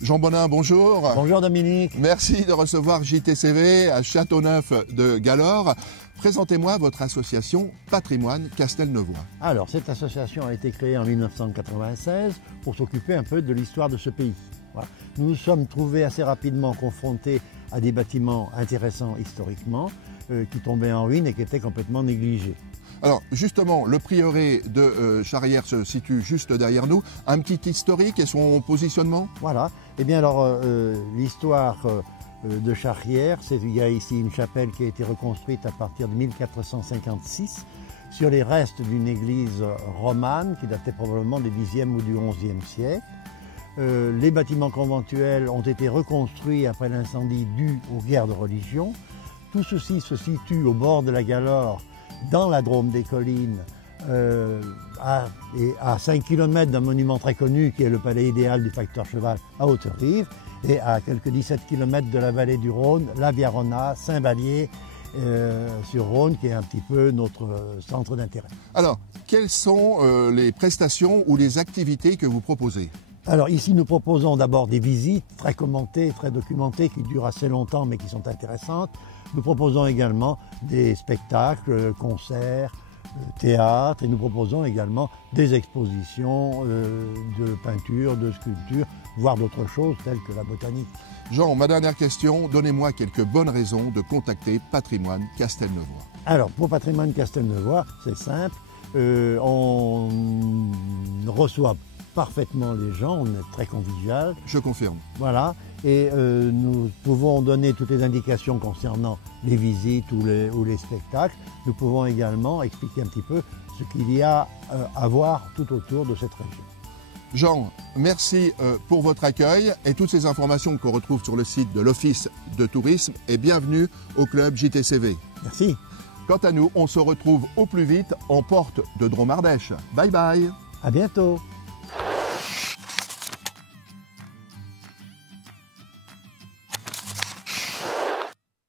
Jean Bonin, bonjour. Bonjour Dominique. Merci de recevoir JTCV à Châteauneuf de Galaure. Présentez-moi votre association Patrimoine Castelneuvois. Alors, cette association a été créée en 1996 pour s'occuper un peu de l'histoire de ce pays. Voilà. Nous nous sommes trouvés assez rapidement confrontés à des bâtiments intéressants historiquement, qui tombaient en ruine et qui étaient complètement négligés. Alors justement, le prieuré de Charrières se situe juste derrière nous. Un petit historique et son positionnement? Voilà. Eh bien alors, l'histoire de Charrières, il y a ici une chapelle qui a été reconstruite à partir de 1456 sur les restes d'une église romane qui datait probablement du Xe ou du XIe siècle. Les bâtiments conventuels ont été reconstruits après l'incendie dû aux guerres de religion. Tout ceci se situe au bord de la Galaure, dans la Drôme des Collines, à 5 km d'un monument très connu qui est le palais idéal du facteur cheval à Haute-Rive, et à quelques 17 km de la vallée du Rhône, la Viarona, Saint-Vallier sur Rhône, qui est un petit peu notre centre d'intérêt. Alors, quelles sont les prestations ou les activités que vous proposez? Alors ici, nous proposons d'abord des visites très commentées, très documentées, qui durent assez longtemps mais qui sont intéressantes. Nous proposons également des spectacles, concerts, théâtre, et nous proposons également des expositions de peinture, de sculpture, voire d'autres choses telles que la botanique. Jean, ma dernière question, donnez-moi quelques bonnes raisons de contacter Patrimoine Castelneuvois. Alors, pour Patrimoine Castelneuvois, c'est simple, on reçoit parfaitement les gens, on est très convivial. Je confirme. Voilà, et nous pouvons donner toutes les indications concernant les visites ou les spectacles. Nous pouvons également expliquer un petit peu ce qu'il y a à voir tout autour de cette région. Jean, merci pour votre accueil et toutes ces informations qu'on retrouve sur le site de l'Office de tourisme, et bienvenue au club JTCV. Merci. Quant à nous, on se retrouve au plus vite en porte de Dromardèche. Bye bye. À bientôt.